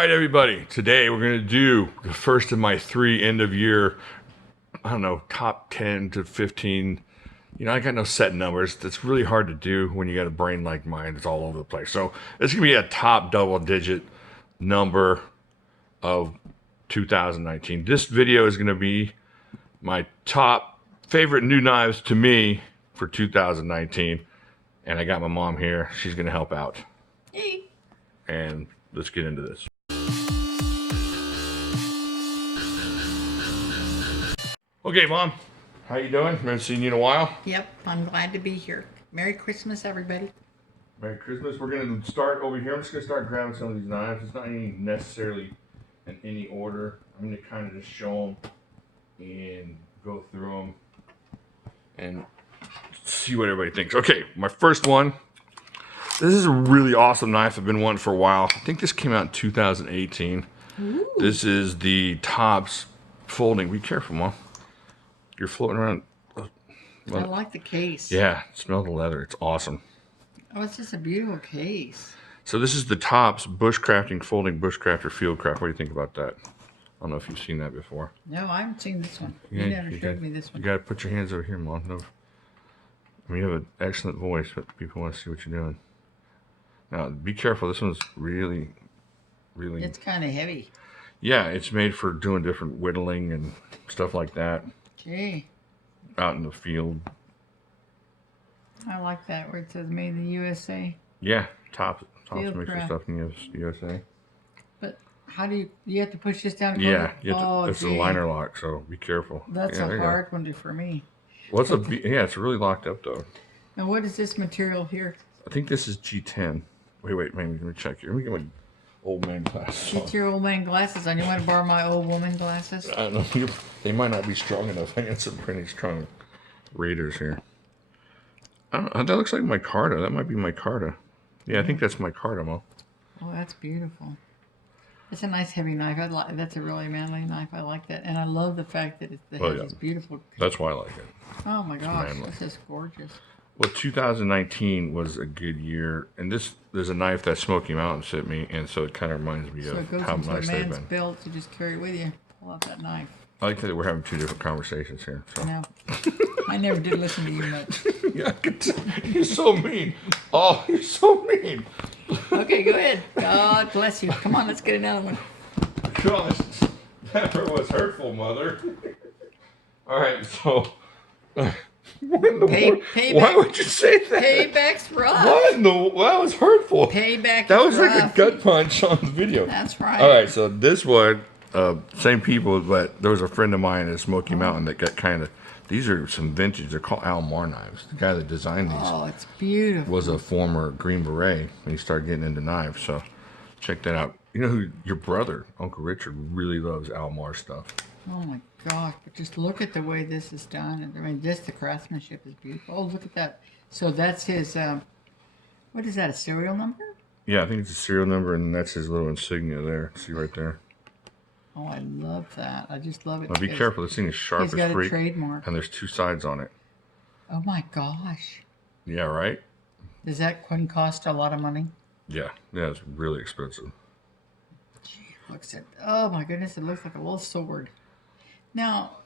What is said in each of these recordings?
right, everybody. Today we're going to do the first of my 3 end of year, I don't know, top 10 to 15. You know, I got no set numbers. That's really hard to do when you got a brain like mine that's all over the place. So it's going to be a top double-digit number of 2019. This video is going to be my top favorite new knives to me for 2019. And I got my mom here. She's going to help out. Hey. And let's get into this. Okay, Mom. How you doing? Haven't seen you in a while. Yep, I'm glad to be here. Merry Christmas, everybody. Merry Christmas. We're going to start over here. I'm just going to start grabbing some of these knives. It's not any necessarily in any order. I'm going to kind of just show them and go through them and see what everybody thinks. Okay, my first one. This is a really awesome knife. I've been wanting for a while. I think this came out in 2018. Ooh. This is the Tops folding. Be careful, Mom. You're floating around. I like the case. Yeah, smell the leather. It's awesome. Oh, it's just a beautiful case. So this is the Tops Bushcrafting Folding Bushcrafter Fieldcraft. What do you think about that? I don't know if you've seen that before. No, I haven't seen this one. Yeah, you never showed me this one. You got to put your hands over here, Mom. No, I mean, you have an excellent voice, but people want to see what you're doing. Now, be careful. This one's really... It's kind of heavy. Yeah, it's made for doing different whittling and stuff like that. Gee. Out in the field. I like that where it says made in the USA. Yeah, Tops makes the Fieldcraft. stuff in the USA. But how do you have to push this down? Yeah, it's a liner lock, so be careful. That's a hard one for me. Well, it's really locked up though. Now, what is this material here? I think this is G10. Wait, maybe let me check here. Let me get my old man glasses on. Get your old man glasses on. You want to borrow my old woman glasses? I don't know. They might not be strong enough. I got some pretty strong readers here. I don't know. That looks like micarta. That might be micarta. Yeah, I think that's micarta, Mo. Oh, that's beautiful. It's a nice heavy knife. That's a really manly knife. I like that. And I love the fact that it has this beautiful... That's why I like it. Oh my gosh, this is gorgeous. Well, 2019 was a good year, and there's a knife that Smoky Mountain sent me, and so it kind of reminds me of how nice they've been. So it goes into a man's belt to just carry it with you. Pull out that knife. I like that we're having 2 different conversations here. So. No, I never did listen to you much. Yeah, I could tell. You're so mean. Oh, you're so mean. Okay, go ahead. God bless you. Come on, let's get another one. Gosh, that was hurtful, Mother. All right, so... Why would you say that? Payback's rough. What in the... That was hurtful. Payback That was rough. like a gut punch on the video. That's right. All right, so this one, same people, but there was a friend of mine in Smoky Mountain that got kind of... These are some vintage. They're called Almar knives. The guy that designed these... Oh, it's beautiful. ...was a former Green Beret when he started getting into knives, so check that out. You know who... Your brother, Uncle Richard, really loves Almar stuff. Oh my gosh, but just look at the way this is done. I mean, the craftsmanship is beautiful. Oh, look at that. So that's his, what is that, a serial number? Yeah, I think it's a serial number, and that's his little insignia there. See right there? Oh, I love that. I just love it. Now be careful. This thing is sharp as freak. He's got a trademark. And there's 2 sides on it. Oh my gosh. Yeah, right? Does that one cost a lot of money? Yeah, it's really expensive. Gee, oh my goodness, it looks like a little sword. Now,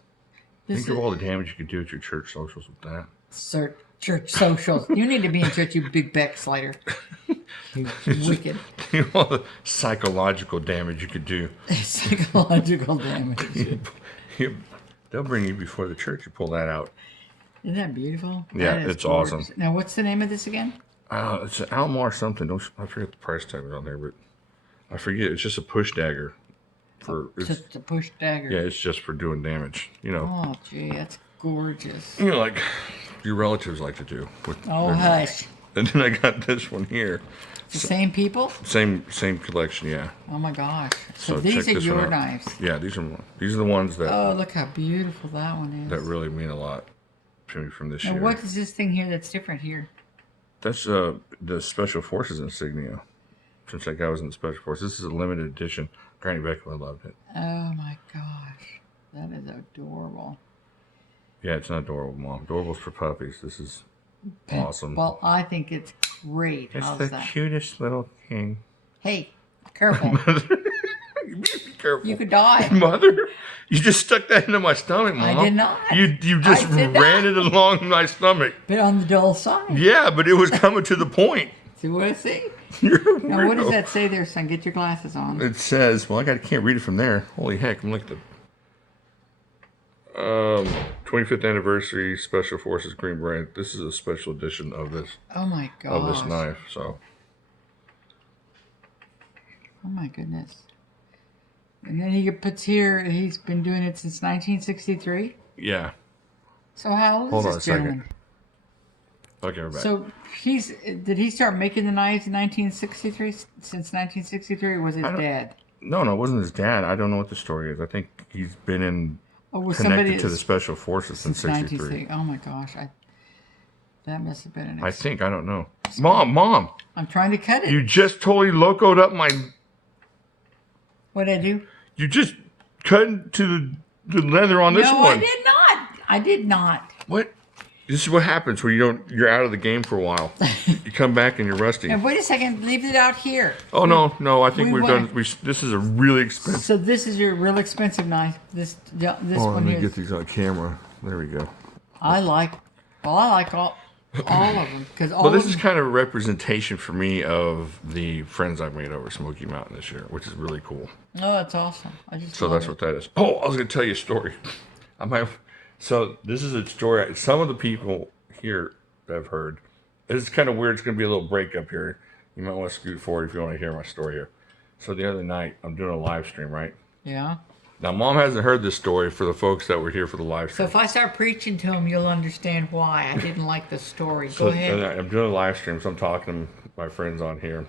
think of all the damage you could do at your church socials with that. Church socials. You need to be in church, you big backslider. You wicked. Think of all the psychological damage you could do. Psychological damage. They'll bring you before the church. You pull that out. Isn't that beautiful? Yeah, it's awesome. Now, what's the name of this again? It's an Almar something. I forget the price tag on there, but I forget. It's just a push dagger. Just a push dagger. Yeah, it's just for doing damage. You know. Oh, gee, that's gorgeous. You know, like your relatives like to do. Hush. And then I got this one here. The same people? Same collection, yeah. Oh my gosh! So these are your knives. Yeah, these are the ones that. Oh, look how beautiful that one is. That really mean a lot to me from this year. Now, what is this thing here that's different here? That's the Special Forces insignia. Since that guy was in the Special Forces, this is a limited edition. Granny Beckham loved it. Oh my gosh, that is adorable. Yeah, it's not adorable, Mom. Adorable's for puppies. This is awesome. Well, I think it's great. It's the cutest little thing. Hey, Careful. You better be careful. You could die. Mother, you just stuck that into my stomach, Mom. I did not. You just I did ran not. it along my stomach. But on the dull side. Yeah, but it was coming to the point. See what I see? You're a Now, what does weirdo. that say there, son? Get your glasses on. It says, well, can't read it from there. Holy heck, I'm looking at the 25th anniversary Special Forces Green Beret. This is a special edition of this Oh my gosh. of this knife. So Oh my goodness. And then he puts here, he's been doing it since 1963. yeah. So how old Hold is on this a second. gentleman? Okay, we're back. So did he start making the knives in 1963? Since 1963, or was his dad? No, it wasn't his dad. I don't know what the story is. I think he's been in Or was somebody connected to the Special Forces since '63. 1960? Oh my gosh, that must have been an. I think, I don't know. Mom, I'm trying to cut it. you just totally locoed up my. What'd I do? You just cut to the leather on this No, one. I did not. I did not. What? This is what happens when you're out of the game for a while. You come back and you're rusty. And wait a second, leave it out here. Oh no! I think we we've want- done. This is a really expensive. So this is your real expensive knife. This Oh, let one me here. get these on camera. There we go. I like all of them because all Well, this of is them. kind of a representation for me of the friends I've made over Smoky Mountain this year, which is really cool. Oh, that's awesome. I just So love that's it. what that is. Oh, I was going to tell you a story. So this is a story. Some of the people here that I've heard. This is kind of weird. It's going to be a little break up here. You might want to scoot forward if you want to hear my story here. So the other night, I'm doing a live stream, right? Yeah. Now, Mom hasn't heard this story for the folks that were here for the live So stream. if I start preaching to him, you'll understand why I didn't like the story. So Go ahead. I'm doing a live stream, so I'm talking to my friends on here.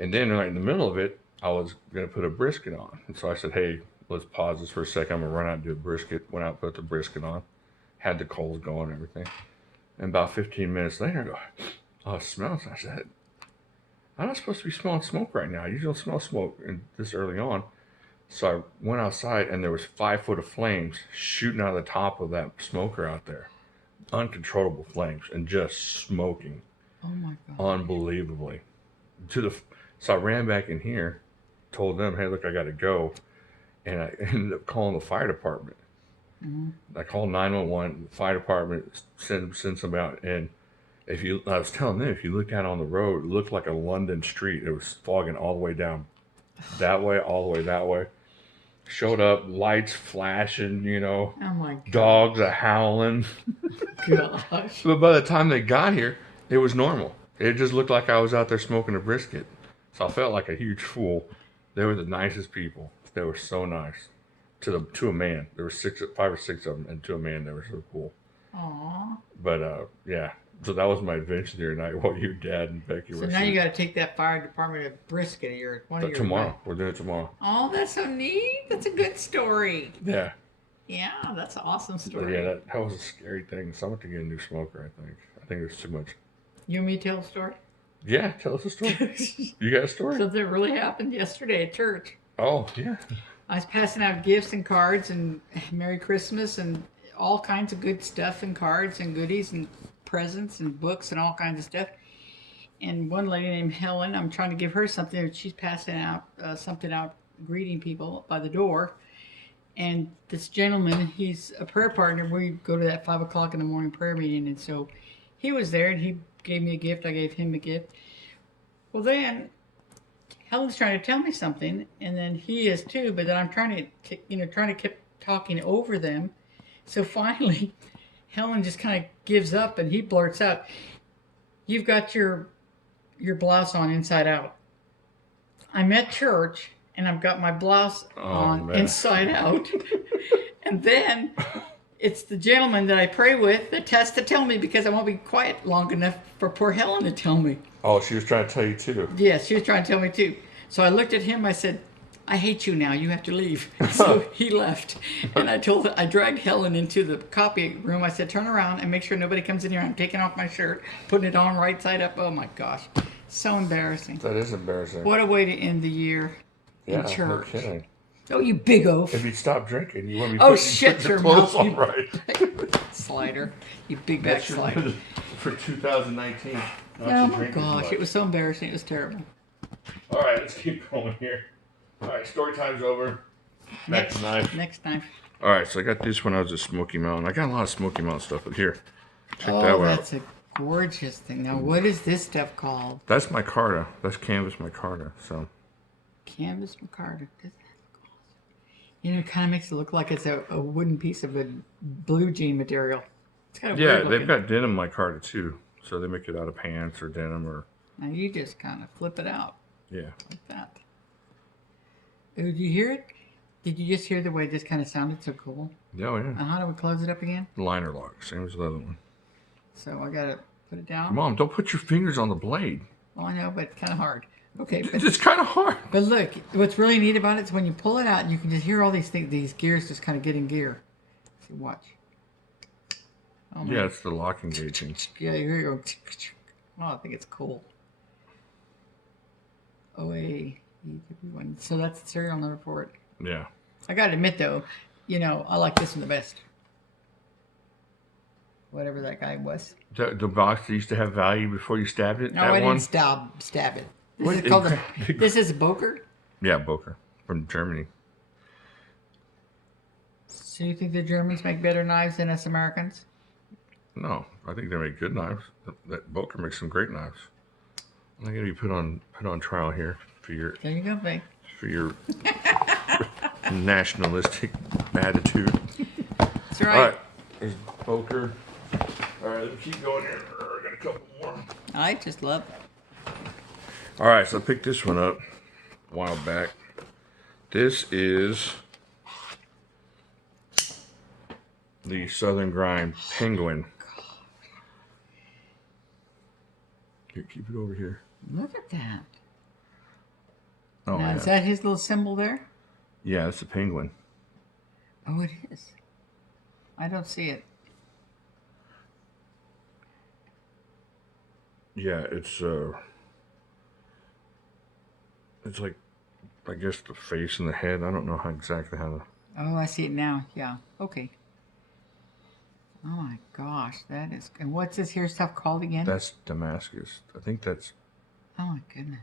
And then right in the middle of it, I was going to put a brisket on. And so I said, hey, let's pause this for a second. I'm going to run out and do a brisket. Went out, put the brisket on. Had the coals going and everything. And about 15 minutes later, I go, oh, it smells. I said, I'm not supposed to be smelling smoke right now. You don't smell smoke this early on. So I went outside, and there was 5 foot of flames shooting out of the top of that smoker out there. Uncontrollable flames and just smoking. Oh my God. Unbelievably. So I ran back in here, told them, hey, look, I got to go. And I ended up calling the fire department. Mm-hmm. I called 911, the fire department, send some out. And I was telling them, if you looked out on the road, it looked like a London street. It was fogging all the way down that way, all the way that way. Showed up, lights flashing, Oh my God. dogs a howling. Gosh. But by the time they got here, it was normal. It just looked like I was out there smoking a brisket. So I felt like a huge fool. They were the nicest people. They were so nice. To a man. There were 5 or 6 of them, and to a man, they were so cool. Aw. But yeah, so that was my adventure the other night while your dad and Becky So were now you asleep. got to take that fire department to brisket of your one of your. Tomorrow. We're doing it tomorrow. Oh, that's so neat. That's a good story. Yeah. Yeah, that's an awesome But story. yeah, that was a scary thing. So I'm going to get a new smoker, I think. I think there's too much. You and me tell a story? Yeah, tell us a story. You got a story? Something really happened yesterday at church. Oh, yeah. I was passing out gifts and cards and Merry Christmas and all kinds of good stuff and cards and goodies and presents and books and all kinds of stuff. And one lady named Helen, I'm trying to give her something. She's passing out something out, greeting people by the door. And this gentleman, he's a prayer partner. We go to that 5 o'clock in the morning prayer meeting. And so he was there and he gave me a gift. I gave him a gift. Well, then Helen's trying to tell me something, and then he is too. But then I'm trying to keep talking over them. So finally, Helen just kind of gives up, and he blurts out, "You've got your blouse on inside out." I'm at church, and I've got my blouse on man. inside out, and then it's the gentleman that I pray with that has to tell me because I won't be quiet long enough for poor Helen to tell me. Oh, she was trying to tell you too. Yes, she was trying to tell me too. So I looked at him. I said, "I hate you now. You have to leave." So he left, and I dragged Helen into the copy room. I said, "Turn around and make sure nobody comes in here. I'm taking off my shirt, putting it on right side up." Oh my gosh, so embarrassing. That is embarrassing. What a way to end the year Yeah, in church. no kidding. Oh, you big oaf. If you stop drinking, you wouldn't be Oh, putting shut your your clothes mouth, on you- right. Slider. You big back slider. For 2019. Oh my gosh, it was so embarrassing. It was terrible. All right, let's keep going here. All right, story time's over. Back to knife. Next knife. All right, so I got this when I was at Smoky Mountain. I got a lot of Smoky Mountain stuff, but here, check that Oh, one out. that's a gorgeous thing. Now, what is this stuff called? That's micarta. That's canvas micarta. So Canvas micarta. You know, it kind of makes it look like it's a wooden piece of a blue jean material. It's kind of yeah, weird looking. they've got denim micarta too. So they make it out of pants or denim or Now you just kind of flip it out yeah. like that. Oh, did you hear it? Did you just hear the way this kind of sounded so cool? Yeah, oh, yeah. And how do we close it up again? Liner lock, same as the other one. So I gotta put it down. Mom, don't put your fingers on the blade. Well, I know, but it's kind of hard. Okay, but It's kind of hard. But look, what's really neat about it is when you pull it out, you can just hear all these things, these gears just kind of get in gear. See, watch. Oh, Yeah, it's the locking gauge. Yeah, you hear it go. Oh, I think it's cool. OA-E-1. So that's the serial number for it. Yeah. I gotta admit, though, you know, I like this one the best. Whatever that guy was. The box that used to have value before you stabbed it. No, that I one? didn't stab it. This What is is called that? this is a Boker. Yeah, Boker from Germany. So you think the Germans make better knives than us Americans? No, I think they make good knives. That Boker makes some great knives. I'm going to be put on trial here for your There you go, babe. nationalistic attitude. That's right. All right, there's Boker. All right, let me keep going here. I got a couple more. I just love it. All right, so I picked this one up a while back. This is the Southern Grind Penguin. Here, keep it over here. Look at that. Oh, Now, yeah. is that his little symbol there? Yeah, it's a penguin. Oh, it is. I don't see it. Yeah, it's like, I guess the face and the head. I don't know exactly how to. Oh, I see it now. Yeah. Okay. Oh my gosh, that is. And what's this here stuff called again? That's Damascus. I think that's. Oh my goodness.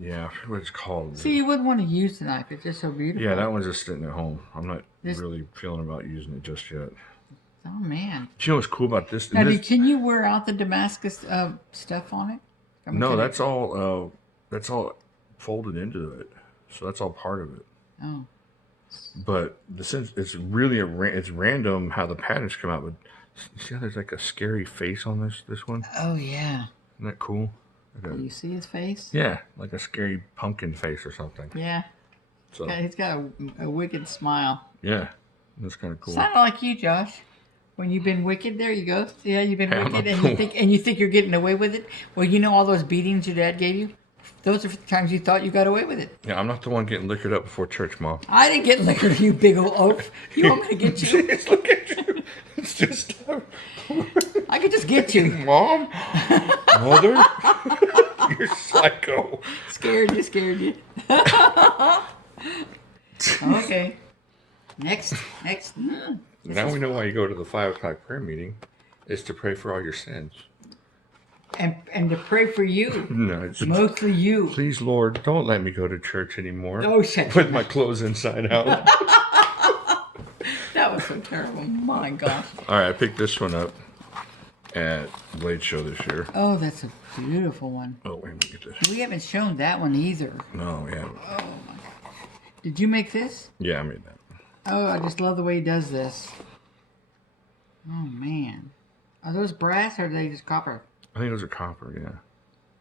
Yeah, I forget what it's called. See, you wouldn't want to use the knife. It's just so beautiful. Yeah, that one's just sitting at home. I'm not This- really feeling about using it just yet. Oh man. Do you know what's cool about this? Now, This- can you wear out the Damascus stuff on it? no, that's all folded into it. So that's all part of it. Oh. But the sense it's really it's random how the patterns come out. But see how there's like a scary face on this one? Oh yeah. Isn't that cool? Like Do you see his face? yeah, like a scary pumpkin face or something. Yeah. So He's got a wicked smile. yeah, that's kind of cool. Sounded like you, Josh. When you've been wicked, there you go. See how you've been Hey, I'm wicked, not and you think you're getting away with it. Well, you know all those beatings your dad gave you. Those are the times you thought you got away with it. Yeah, I'm not the one getting liquored up before church, Mom. I didn't get liquored, you big old oaf. You want me to get you? Jeez, look at you. It's just I could just get you. Mom, Mother, you're psycho. Scared you. Okay. Next. Now we know why you go to the 5 o'clock prayer meeting. Is to pray for all your sins. And to pray for you. No, it's Mostly you. please, Lord, don't let me go to church anymore. Oh, shut With my clothes inside out. That was so terrible. My gosh. All right, I picked this one up at Blade Show this year. Oh, that's a beautiful one. Oh, wait, let me get this. We haven't shown that one either. No, yeah. Oh my God. Did you make this? Yeah, I made that. Oh, I just love the way he does this. Oh man. Are those brass or are they just copper? I think those are copper, yeah.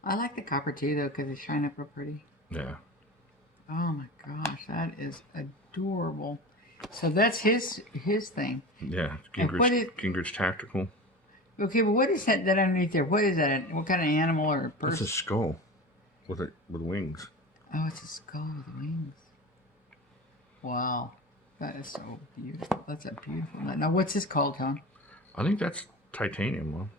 I like the copper too though because they shine up real pretty. Yeah. Oh my gosh, that is adorable. So that's his thing. Yeah, And what is- Gingrich Tactical. Okay, but what is that underneath there? What is that? What kind of animal or That's a person? skull with wings. Oh, it's a skull with wings. Wow. That is so beautiful. That's a beautiful. Now, what's this called, Tom? I think that's titanium, Mom.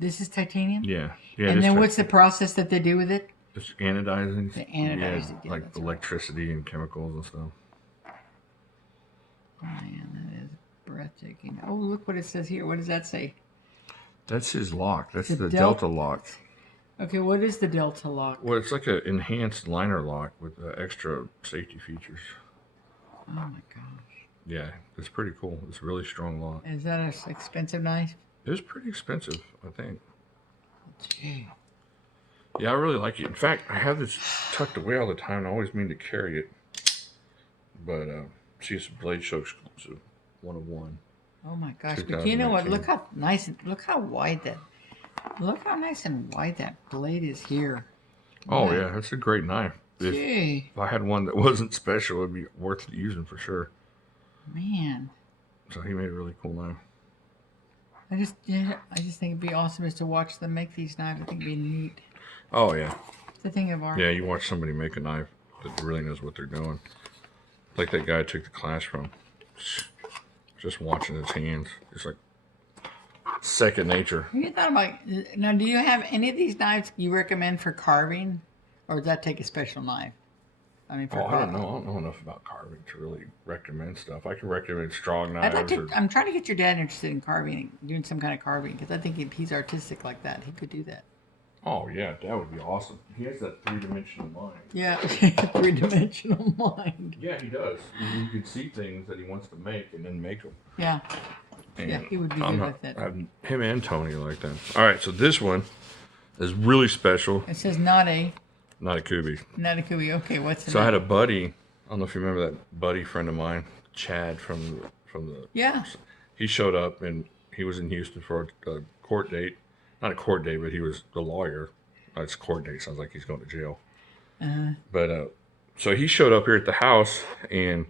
This is titanium? Yeah. Yeah. And it is then what's the process that they do with it? Just anodizing. They anodize it, yeah, like that's right. electricity and chemicals and stuff. Oh, man, that is breathtaking. Oh, look what it says here. What does that say? That's his lock. That's The the Del- Delta lock. Okay, what is the Delta lock? Well, it's like an enhanced liner lock with extra safety features. Oh my gosh. Yeah, it's pretty cool. It's a really strong lock. Is that an expensive knife? It was pretty expensive, I think. Gee. Yeah, I really like it. In fact, I have this tucked away all the time. And I always mean to carry it. But, see, it's a Blade Show exclusive. 1 of 1. Oh my gosh. But you know what? 2019. Look how nice, look how wide that, look how nice and wide that blade is here. Oh, Wow. yeah, that's a great knife. Gee. If I had one that wasn't special, it'd be worth using for sure. Man. So he made a really cool knife. I just think it'd be awesome just to watch them make these knives. I think it'd be neat. Oh, yeah. It's a thing of art. Yeah, you watch somebody make a knife that really knows what they're doing. Like that guy I took the class from. Just watching his hands. It's like second nature. Have you thought about, now do you have any of these knives you recommend for carving? Or does that take a special knife? I mean, for Oh, I carving. don't know. I don't know enough about carving to really recommend stuff. I can recommend strong I'd knives. like to, I'm trying to get your dad interested in carving, doing some kind of carving, because I think if he's artistic like that, he could do that. Oh, yeah, that would be awesome. He has that three-dimensional mind. Yeah, three-dimensional mind. Yeah, he does. You can see things that he wants to make and then make them. Yeah, And yeah, he would be good with it. Him and Tony are like that. All right, so this one is really special. It says not a Kubi. kubi. Okay, what's the So I had a buddy. I don't know if you remember that buddy friend of mine, Chad from the. Yeah. He showed up and he was in Houston for a court date. Not a court date, but he was the lawyer. It's court date. Sounds like he's going to jail. But so he showed up here at the house and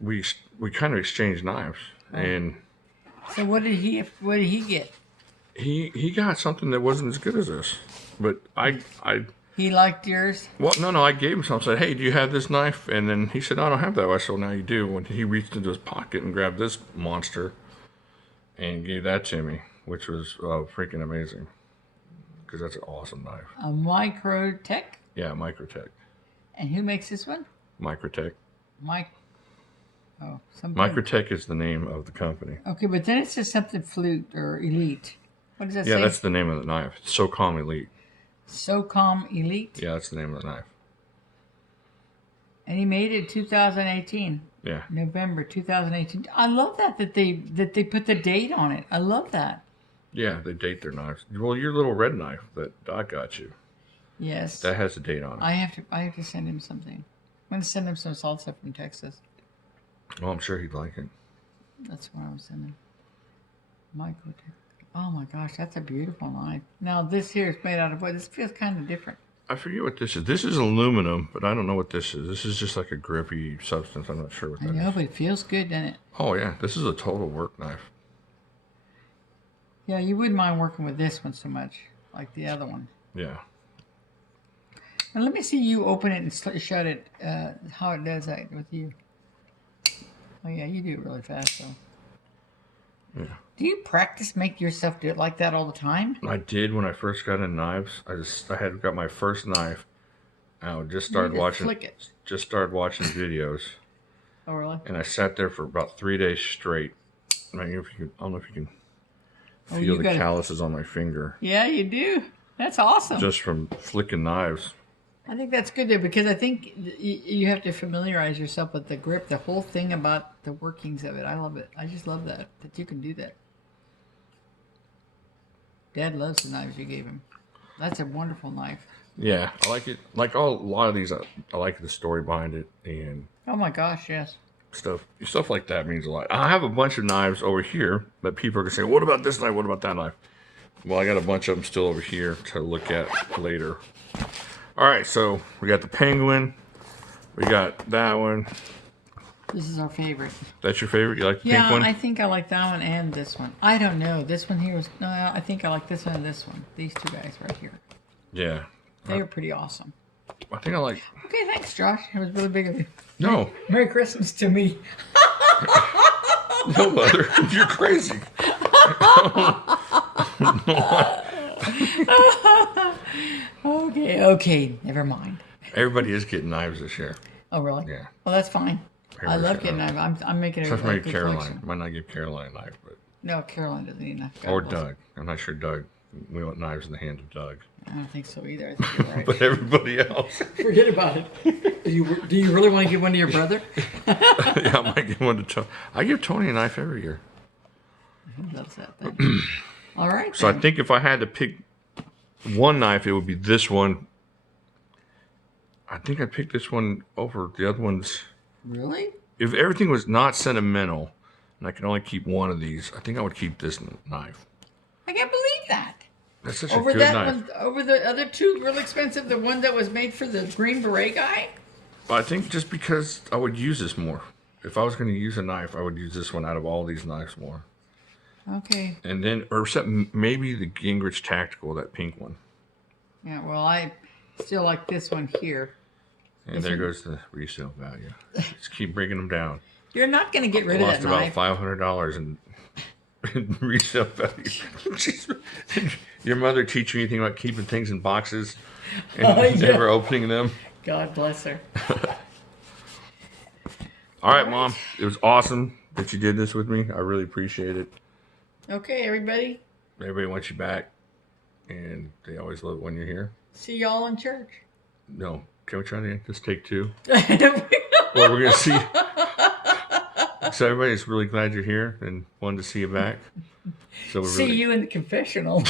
we kind of exchanged knives. And So what did he get? he got something that wasn't as good as this. But I He liked yours. well, no, I gave him some. I said, hey, do you have this knife? And then he said, no, I don't have that. I said, well, now you do. When he reached into his pocket and grabbed this monster and gave that to me, which was freaking amazing. Because that's an awesome knife. A Microtech. Yeah, Microtech. And who makes this one? Microtech. Somebody. Microtech is the name of the company. Okay, but then it says something flute or elite. What does that say? Yeah, that's the name of the knife. SOCOM Elite. SOCOM Elite. Yeah, that's the name of the knife. And he made it 2018. Yeah. November 2018. I love that they put the date on it. I love that. Yeah, they date their knives. Well, your little red knife that I got you, Yes. that has a date on it. I have to send him something. I'm gonna send him some salsa from Texas. Well, I'm sure he'd like it. That's what I was sending. Microtech. Oh my gosh, that's a beautiful knife. Now this here is made out of what? This feels kind of different. I forget what this is. This is aluminum, but I don't know what this is. This is just like a grippy substance. I'm not sure what I that know, is. but it feels good, doesn't it? Oh, yeah. This is a total work knife. Yeah, you wouldn't mind working with this one so much, like the other one. Yeah. Now let me see you open it and shut it. How it does that with you? Oh yeah, you do it really fast though. Yeah. Do you practice make yourself do it like that all the time? I did when I first got in knives. I had got my first knife. I just started watching. Flick it. Just started watching videos, Oh really? and I sat there for about 3 days straight. I don't know if you can Oh, feel you the gotta- calluses on my finger Yeah, you do. That's awesome. just from flicking knives. I think that's good though, because I think you have to familiarize yourself with the grip, the whole thing about the workings of it. I love it. I just love that you can do that. Dad loves the knives you gave him. That's a wonderful knife. Yeah, I like it. Like a lot of these, I like the story behind it and Oh my gosh, yes. stuff like that means a lot. I have a bunch of knives over here that people are gonna say, "What about this knife? What about that knife?" Well, I got a bunch of them still over here to look at later. All right, so we got the penguin. We got that one. This is our favorite. That's your favorite? You like the Yeah, pink one? I think I like that one and this one. I don't know. This one here was no. I think I like this one and this one. These two guys right here. Yeah. They are pretty awesome. I think I like. Okay, thanks, Josh. It was really big of you. No, Merry Christmas to me. no, mother, you're crazy. Okay, never mind. Everybody is getting knives this year. Oh, really? Yeah. Well, that's fine. I Everybody's love getting getting knives. I'm making a Except for really maybe good Caroline. collection. Might not give Caroline a knife, but No, Caroline doesn't need enough. or Doug. I'm not sure Doug. We want knives in the hands of Doug. I don't think so either. I think you're right. But everybody else. Forget about it. Do you really want to give one to your brother? Yeah, I might give one to Tony. I give Tony a knife every year. Who loves that thing? All right. So I then. think if I had to pick one knife, it would be this one. I think I'd pick this one over the other ones. Really? If everything was not sentimental, and I could only keep one of these, I think I would keep this knife. I can't believe that. That's such Over a good that knife. one, over the other two real expensive, the one that was made for the Green Beret guy? Well, I think just because I would use this more. If I was going to use a knife, I would use this one out of all these knives more. Okay. And then, or except maybe the Gingrich Tactical, that pink one. Yeah, well, I still like this one here. And there goes the resale value. Just keep bringing them down. You're not going to get rid of Lost that about knife. $500 in resale value. Jeez. Your mother teach you anything about keeping things in boxes and never opening them? God bless her. All right, Mom. It was awesome that you did this with me. I really appreciate it. Okay, everybody. Everybody wants you back, and they always love it when you're here. See y'all in church. No, can we try to just take two? Well, we're gonna see. So everybody's really glad you're here and wanted to see you back. So we're See really... you in the confessional.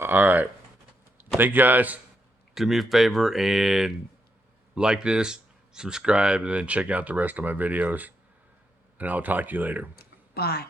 All right. Thank you guys. Do me a favor and like this, subscribe, and then check out the rest of my videos. And I'll talk to you later. Bye.